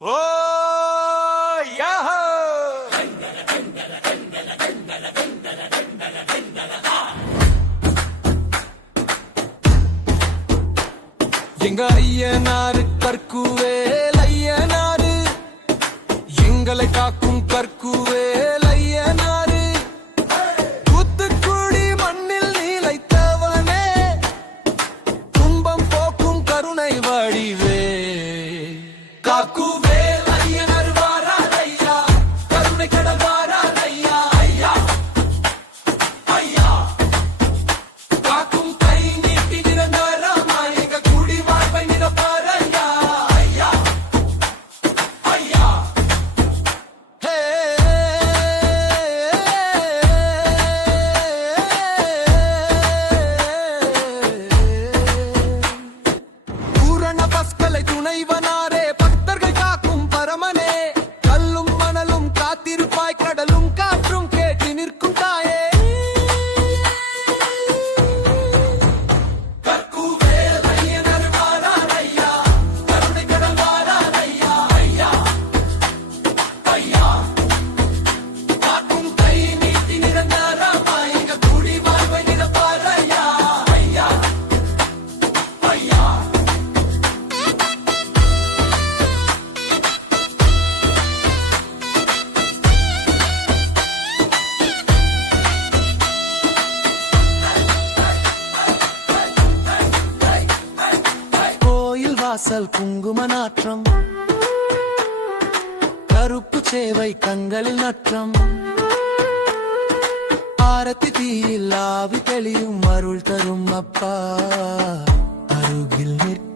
ஓ யாஹோ எங்க ஐயனாரு கற்குவேல் ஐயனாரு எங்களை காக்கும் கற்குவேல் ஐயனாரு தூத்துக்குடி மண்ணில் நீலைத்தவனே துன்பம் போக்கும் கருணை வடிவே காக்குவேல் ஐயனார் வாராரையா கருணை கடல் வாராரையா ஐயா ஐயா காக்கும் கை நீட்டி நிரந்தரமா எங்க குடி வாழ்வை நிரப்பாரையா ஐயா ஐயா ஹே பூரண பஸ்கலை துணைவனாரே பக்தர்கள் காக்கும் பரமனே கல்லும் மணலும் காத்திருப்பாய் கடலும் காற்றும் கேட்டு நிற்கும் தாயே கற்குவேல் ஐயனார் வாராரையா கருணை கடல் வாராரையா ஐயா ஐயா காக்கும் கை நீட்டி நிரந்தரமா எங்க குடி வாழ்வை நிரப்பாரையா ஐயா ஐயா கோயில் வாசல் குங்கும நாற்றம் கருப்பு சேவை கண்களில் நற்றம் ஆரத்தி தீயில் ஆவி தெளியும் அருள் தரும் அப்பா அருகில் நிற்க